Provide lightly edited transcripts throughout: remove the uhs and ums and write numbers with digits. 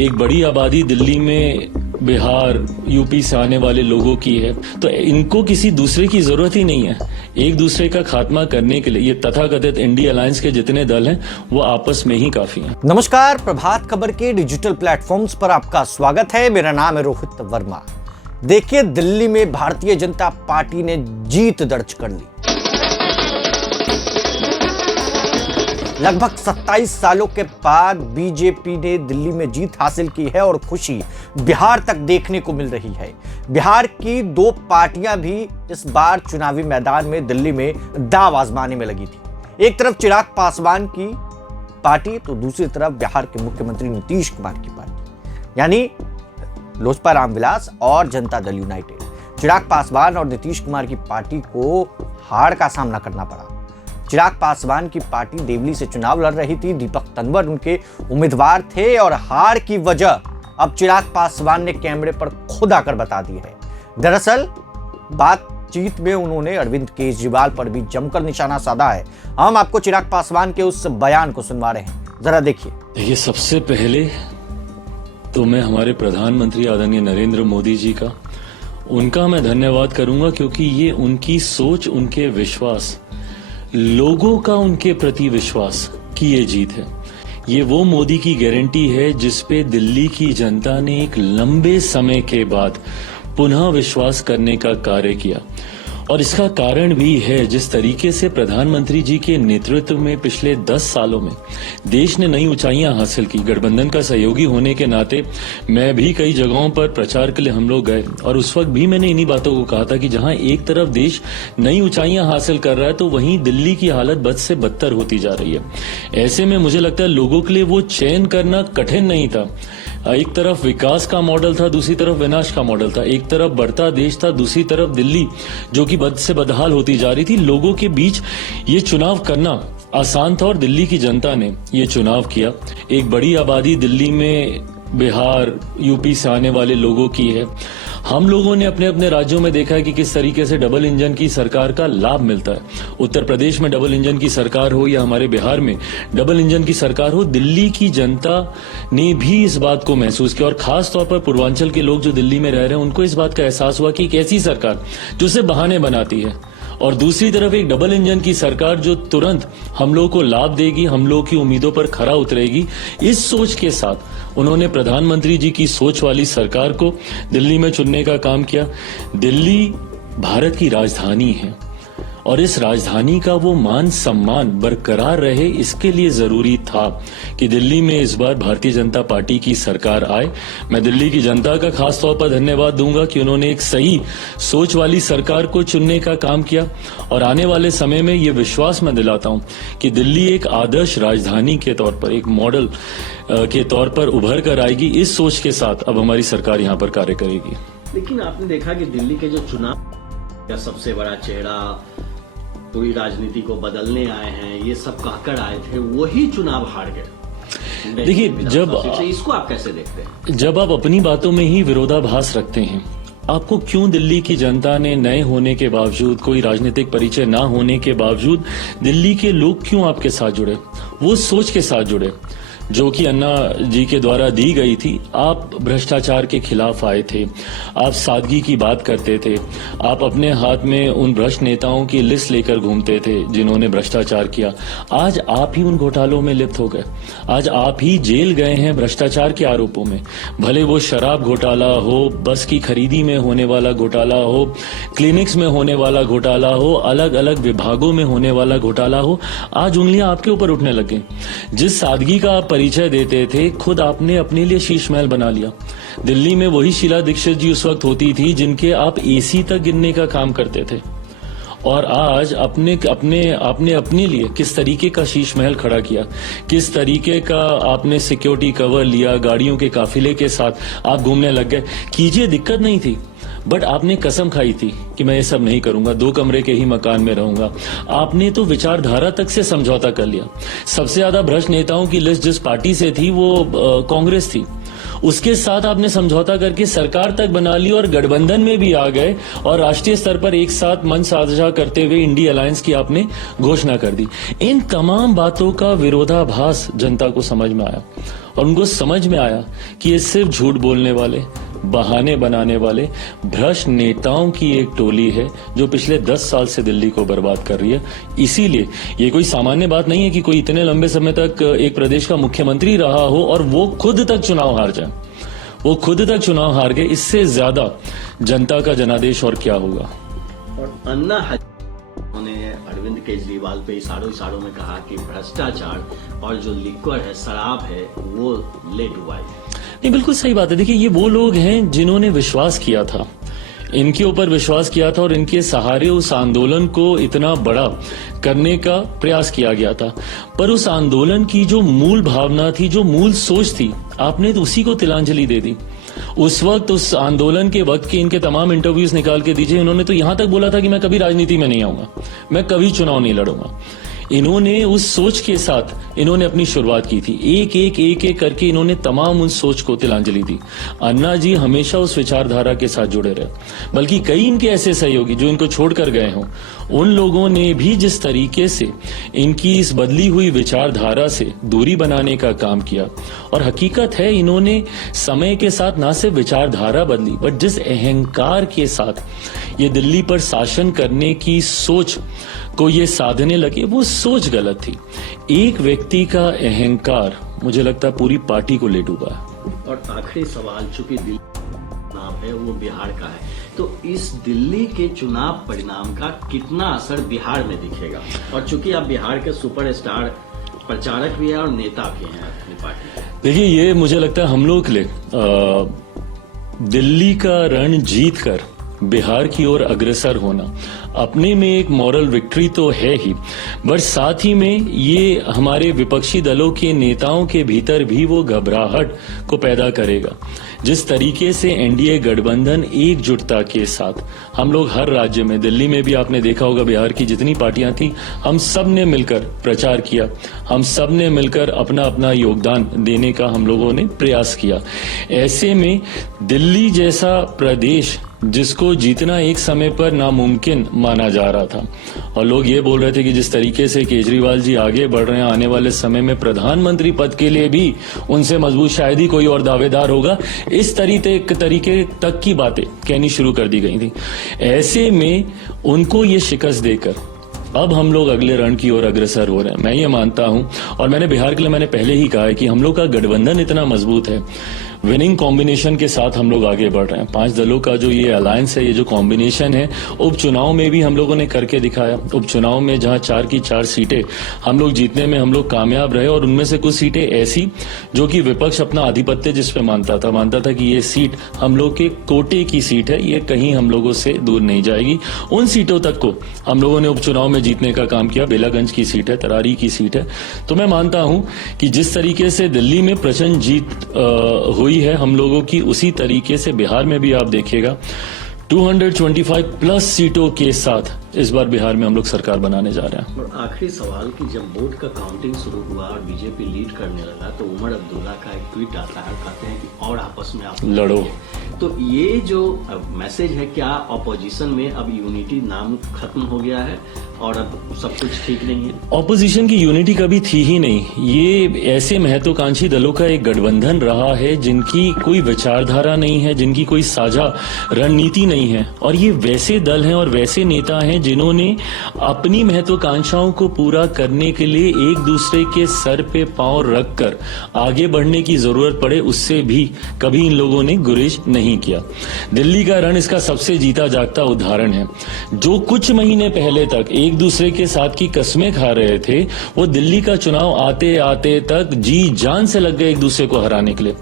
एक बड़ी आबादी दिल्ली में बिहार यूपी से आने वाले लोगों की है, तो इनको किसी दूसरे की जरूरत ही नहीं है। एक दूसरे का खात्मा करने के लिए ये तथाकथित इंडिया अलायंस के जितने दल हैं वो आपस में ही काफी हैं। नमस्कार, प्रभात खबर के डिजिटल प्लेटफॉर्म्स पर आपका स्वागत है। मेरा नाम है रोहित वर्मा। देखिए, दिल्ली में भारतीय जनता पार्टी ने जीत दर्ज कर ली। लगभग 27 सालों के बाद बीजेपी ने दिल्ली में जीत हासिल की है और खुशी बिहार तक देखने को मिल रही है। बिहार की दो पार्टियां भी इस बार चुनावी मैदान में दिल्ली में दांव आजमाने में लगी थी। एक तरफ चिराग पासवान की पार्टी तो दूसरी तरफ बिहार के मुख्यमंत्री नीतीश कुमार की पार्टी, यानी लोजपा रामविलास और जनता दल यूनाइटेड। चिराग पासवान और नीतीश कुमार की पार्टी को हार का सामना करना पड़ा। चिराग पासवान की पार्टी देवली से चुनाव लड़ रही थी, दीपक तंवर उनके उम्मीदवार थे और हार की वजह अब चिराग पासवान ने कैमरे पर खुद आकर बता दी है। दरअसल बातचीत में उन्होंने अरविंद केजरीवाल पर भी जमकर निशाना साधा है। हम आपको चिराग पासवान के उस बयान को सुनवा रहे हैं, जरा देखिए। देखिए, सबसे पहले तो मैं हमारे प्रधानमंत्री आदरणीय नरेंद्र मोदी जी का उनका मैं धन्यवाद करूंगा, क्योंकि ये उनकी सोच, उनके विश्वास, लोगों का उनके प्रति विश्वास की ये जीत है। ये वो मोदी की गारंटी है जिस पे दिल्ली की जनता ने एक लंबे समय के बाद पुनः विश्वास करने का कार्य किया। और इसका कारण भी है जिस तरीके से प्रधानमंत्री जी के नेतृत्व में पिछले 10 सालों में देश ने नई ऊंचाइयां हासिल की। गठबंधन का सहयोगी होने के नाते मैं भी कई जगहों पर प्रचार के लिए हम लोग गए और उस वक्त भी मैंने इन्हीं बातों को कहा था कि जहां एक तरफ देश नई ऊंचाइयां हासिल कर रहा है तो वहीं दिल्ली की हालत बद से बदतर होती जा रही है। ऐसे में मुझे लगता है लोगों के लिए वो चयन करना कठिन नहीं था। एक तरफ विकास का मॉडल था, दूसरी तरफ विनाश का मॉडल था। एक तरफ बढ़ता देश था, दूसरी तरफ दिल्ली जो कि बद से बदहाल होती जा रही थी। लोगों के बीच ये चुनाव करना आसान था और दिल्ली की जनता ने ये चुनाव किया। एक बड़ी आबादी दिल्ली में बिहार यूपी से आने वाले लोगों की है। हम लोगों ने अपने अपने राज्यों में देखा है कि किस तरीके से डबल इंजन की सरकार का लाभ मिलता है। उत्तर प्रदेश में डबल इंजन की सरकार हो या हमारे बिहार में डबल इंजन की सरकार हो, दिल्ली की जनता ने भी इस बात को महसूस किया। और खास तौर पर पूर्वांचल के लोग जो दिल्ली में रह रहे हैं उनको इस बात का एहसास हुआ कि एक ऐसी सरकार जो सिर्फ बहाने बनाती है और दूसरी तरफ एक डबल इंजन की सरकार जो तुरंत हम लोगों को लाभ देगी, हम लोगों की उम्मीदों पर खरा उतरेगी। इस सोच के साथ उन्होंने प्रधानमंत्री जी की सोच वाली सरकार को दिल्ली में चुनने का काम किया। दिल्ली भारत की राजधानी है और इस राजधानी का वो मान सम्मान बरकरार रहे, इसके लिए जरूरी था कि दिल्ली में इस बार भारतीय जनता पार्टी की सरकार आए। मैं दिल्ली की जनता का खास तौर पर धन्यवाद दूंगा कि उन्होंने एक सही सोच वाली सरकार को चुनने का काम किया और आने वाले समय में ये विश्वास मैं दिलाता हूं कि दिल्ली एक आदर्श राजधानी के तौर पर, एक मॉडल के तौर पर उभर कर आएगी। इस सोच के साथ अब हमारी सरकार यहाँ पर कार्य करेगी। लेकिन आपने देखा कि दिल्ली के जो चुनाव का सबसे बड़ा चेहरा पूरी राजनीति को बदलने आए हैं, ये सब कहकर आए थे, वही चुनाव हार गए। देखिए, जब इसको आप कैसे देखते हैं? जब आप अपनी बातों में ही विरोधाभास रखते हैं, आपको क्यों दिल्ली की जनता ने नए होने के बावजूद, कोई राजनीतिक परिचय ना होने के बावजूद दिल्ली के लोग क्यों आपके साथ जुड़े? वो सोच के साथ जुड़े जो कि अन्ना जी के द्वारा दी गई थी। आप भ्रष्टाचार के खिलाफ आए थे, आप सादगी की बात करते थे, आप अपने हाथ में उन भ्रष्ट नेताओं की लिस्ट लेकर घूमते थे जिन्होंने भ्रष्टाचार किया। आज आप ही उन घोटालों में लिप्त हो गए, आज आप ही जेल गए हैं भ्रष्टाचार के आरोपों में। भले वो शराब घोटाला हो, बस की खरीदी में होने वाला घोटाला हो, क्लिनिक्स में होने वाला घोटाला हो, अलग अलग विभागों में होने वाला घोटाला हो, आज उंगलियां आपके ऊपर उठने लगे। जिस सादगी का आप परिचय देते थे, खुद आपने अपने लिए शीश महल बना लिया। दिल्ली में वही शीला दीक्षित जी उस वक्त होती थी जिनके आप एसी तक गिनने का काम करते थे और आज आपने अपने लिए किस तरीके का शीश महल खड़ा किया, किस तरीके का आपने सिक्योरिटी कवर लिया, गाड़ियों के काफिले के साथ आप घूमने लग गए। कीजिए, दिक्कत नहीं थी, बट आपने कसम खाई थी कि मैं ये सब नहीं करूंगा, 2 कमरे के ही मकान में रहूंगा। आपने तो विचारधारा तक से समझौता कर लिया। सबसे ज्यादा भ्रष्ट नेताओं की लिस्ट जिस पार्टी से थी वो कांग्रेस थी, उसके साथ आपने समझौता करके सरकार तक बना ली और गठबंधन में भी आ गए और राष्ट्रीय स्तर पर एक साथ मंच साझा करते हुए इंडिया अलायंस की आपने घोषणा कर दी। इन तमाम बातों का विरोधाभास जनता को समझ में आया और उनको समझ में आया कि ये सिर्फ झूठ बोलने वाले, बहाने बनाने वाले भ्रष्ट नेताओं की एक टोली है जो पिछले 10 साल से दिल्ली को बर्बाद कर रही है। इसीलिए ये कोई सामान्य बात नहीं है कि कोई इतने लंबे समय तक एक प्रदेश का मुख्यमंत्री रहा हो और वो खुद तक चुनाव हार जाए। वो खुद तक चुनाव हार गए, इससे ज्यादा जनता का जनादेश और क्या होगा। और अन्ना उन्होंने अरविंद केजरीवाल पे इशारों में कहा कि भ्रष्टाचार और जो लिक्वर है, शराब है, वो ले डुबाई। नहीं, बिल्कुल सही बात है। देखिए, ये वो लोग हैं जिन्होंने विश्वास किया था, इनके ऊपर विश्वास किया था और इनके सहारे उस आंदोलन को इतना बड़ा करने का प्रयास किया गया था। पर उस आंदोलन की जो मूल भावना थी, जो मूल सोच थी, आपने तो उसी को तिलांजलि दे दी। उस वक्त, उस आंदोलन के वक्त के इनके तमाम इंटरव्यूज निकाल के दीजिए। इन्होंने तो यहां तक बोला था कि मैं कभी राजनीति में नहीं आऊंगा, मैं कभी चुनाव नहीं लड़ूंगा। इन्होंने उस सोच के साथ इन्होंने अपनी शुरुआत की थी। एक करके इन्होंने तमाम उस सोच को तिलांजलि दी। अन्ना जी हमेशा उस विचारधारा के साथ जुड़े रहे, बल्कि कई इनके ऐसे सहयोगी जो इनको छोड़कर गए हों, उन लोगों ने भी जिस तरीके से इनकी इस बदली हुई विचारधारा से दूरी बनाने का काम किया। और हकीकत है, इन्होंने समय के साथ ना सिर्फ विचारधारा बदली, बट जिस अहंकार के साथ ये दिल्ली पर शासन करने की सोच को ये साधने लगे, वो सोच गलत थी। एक व्यक्ति का अहंकार, मुझे लगता है, पूरी पार्टी को ले डूबा है। और आखिरी सवाल, चूंकि दिल्ली चुनाव है वो बिहार का है, तो इस दिल्ली के चुनाव परिणाम का कितना असर बिहार में दिखेगा? और चूंकि आप बिहार के सुपरस्टार प्रचारक भी हैं और नेता भी हैं अपनी पार्टी। देखिए, ये मुझे लगता है हम लोग के लिए दिल्ली का रण जीत कर बिहार की ओर अग्रसर होना अपने में एक मॉरल विक्ट्री तो है ही, बट साथ ही में ये हमारे विपक्षी दलों के नेताओं के भीतर भी वो घबराहट को पैदा करेगा। जिस तरीके से एनडीए गठबंधन एकजुटता के साथ, हम लोग हर राज्य में, दिल्ली में भी आपने देखा होगा, बिहार की जितनी पार्टियां थी, हम सब ने मिलकर प्रचार किया, हम सब ने मिलकर अपना अपना योगदान देने का हम लोगों ने प्रयास किया। ऐसे में दिल्ली जैसा प्रदेश जिसको जीतना एक समय पर नामुमकिन माना जा रहा था, और लोग ये बोल रहे थे कि जिस तरीके से केजरीवाल जी आगे बढ़ रहे हैं, आने वाले समय में प्रधानमंत्री पद के लिए भी उनसे मजबूत शायद ही कोई और दावेदार होगा, इस तरीके तक की बातें कहनी शुरू कर दी गई थी। ऐसे में उनको ये शिकस्त देकर अब हम लोग अगले रण की ओर अग्रसर हो रहे हैं। मैं ये मानता हूं, और मैंने बिहार के लिए मैंने पहले ही कहा है कि हम लोग का गठबंधन इतना मजबूत है, विनिंग कॉम्बिनेशन के साथ हम लोग आगे बढ़ रहे हैं। 5 दलों का जो ये अलायंस है, ये जो कॉम्बिनेशन है, उपचुनाव में भी हम लोगों ने करके दिखाया। उपचुनाव में जहां 4 की 4 सीटें हम लोग जीतने में हम लोग कामयाब रहे, और उनमें से कुछ सीटें ऐसी जो कि विपक्ष अपना आधिपत्य जिस पे मानता था कि ये सीट हम लोग के कोटे की सीट है, ये कहीं हम लोगों से दूर नहीं जाएगी। उन सीटों तक को हम लोगों ने उपचुनाव में जीतने का काम किया। बेलागंज की सीट है, तरारी की सीट है। तो मैं मानता हूं कि जिस तरीके से दिल्ली में प्रचंड जीत हुई है हम लोगों की, उसी तरीके से बिहार में भी आप देखिएगा 225 प्लस सीटों के साथ इस बार बिहार में हम लोग सरकार बनाने जा रहे हैं। और आखिरी सवाल कि जब वोट का काउंटिंग शुरू हुआ और बीजेपी लीड करने लगा, तो उमर अब्दुल्ला का एक ट्वीट आता है, कहते हैं कि और आपस में आप लड़ो। तो ये जो मैसेज है, क्या ऑपोजिशन में अब यूनिटी नाम खत्म हो गया है और अब सब कुछ ठीक नहीं है? ऑपोजिशन की यूनिटी कभी थी ही नहीं। ये ऐसे महत्वाकांक्षी दलों का एक गठबंधन रहा है जिनकी कोई विचारधारा नहीं है, जिनकी कोई साझा रणनीति नहीं है। और ये वैसे दल हैं और वैसे नेता हैं जिन्होंने अपनी महत्वाकांक्षाओं को पूरा करने के लिए एक दूसरे के सर पे पांव रखकर आगे बढ़ने की जरूरत पड़े, उससे भी कभी इन लोगों ने गुरेज नहीं किया। दिल्ली का रण इसका सबसे जीता जागता उदाहरण है। जो कुछ महीने पहले तक एक दूसरे के साथ की कस्में खा रहे थे, वो दिल्ली का चुनाव आते आते तक जी जान से लग गए एक दूसरे को हराने के लिए।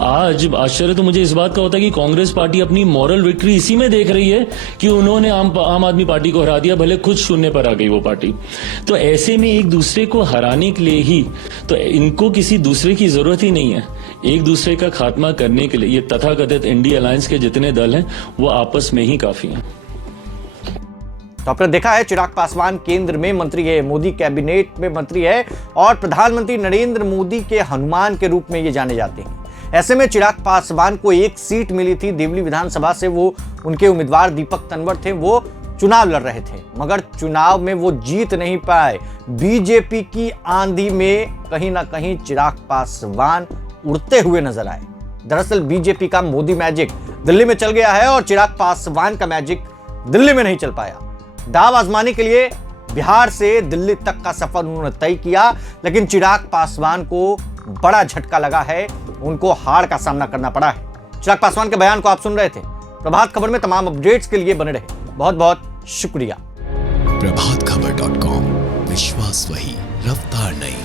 आज आश्चर्य तो मुझे इस बात का होता है कि कांग्रेस पार्टी अपनी मॉरल विक्ट्री इसी में देख रही है कि उन्होंने आम आदमी पार्टी को हरा दिया, भले खुद शून्य पर आ गई वो पार्टी। तो ऐसे में एक दूसरे को हराने के लिए ही तो इनको किसी दूसरे की जरूरत ही नहीं है। एक दूसरे का खात्मा करने के लिए ये तथाकथित इंडी अलायंस के जितने दल हैं वो आपस में ही काफी हैं। तो आपने देखा है, चिराग पासवान केंद्र में मंत्री है, मोदी कैबिनेट में मंत्री है, और प्रधानमंत्री नरेंद्र मोदी के हनुमान के रूप में ये जाने जाते हैं। ऐसे में चिराग पासवान को एक सीट मिली थी दिल्ली विधानसभा से, वो उनके उम्मीदवार दीपक तंवर थे, वो चुनाव लड़ रहे थे, मगर चुनाव में वो जीत नहीं पाए। बीजेपी की आंधी में कहीं ना कहीं चिराग पासवान उड़ते हुए नजर आए। दरअसल बीजेपी का मोदी मैजिक दिल्ली में चल गया है और चिराग पासवान का मैजिक दिल्ली में नहीं चल पाया। दाव आजमाने के लिए बिहार से दिल्ली तक का सफर उन्होंने तय किया, लेकिन चिराग पासवान को बड़ा झटका लगा है, उनको हार का सामना करना पड़ा है। चिराग पासवान के बयान को आप सुन रहे थे। प्रभात खबर में तमाम अपडेट्स के लिए बने रहे। बहुत बहुत शुक्रिया। प्रभातखबर.com, विश्वास वही, रफ्तार नहीं।